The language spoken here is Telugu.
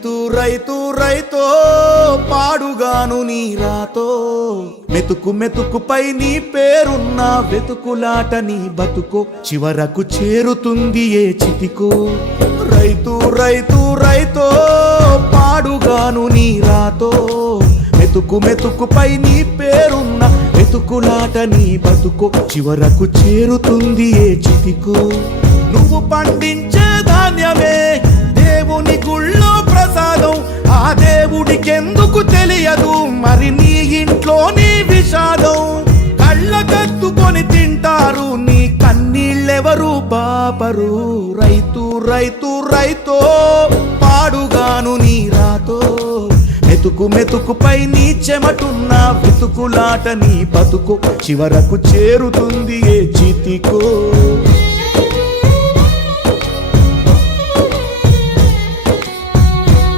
రైతు రైతో పాడుగాను నీ రాతో మెతుకు మెతుకుపై నీ పేరున్న వెతుకులాట నీ బతుకో చివరకు చేరుతుంది ఏ చితికో రైతు రైతు రైతో పాడుగాను నీ రాతో మెతుకు మెతుకుపై నీ పేరున్న వెతుకులాట నీ బతుకో చివరకు చేరుతుంది ఏ చితికో నువ్వు పండించే ధాన్యమే దేవుని గుళ్ళో ప్రసాదం ఆ దేవుడికెందుకు తెలియదు మరి నీ ఇంట్లో నీ విషాదం కళ్ళకత్తుకొని తింటారు నీ కన్నీళ్ళెవరు పాపరు రైతు రైతు రైతో పాడుగాను నీ రాతో మెతుకు మెతుకుపై నీ చెమటున్న వెతుకులాట నీ బతుకు చివరకు చేరుతుంది ఏ చితికో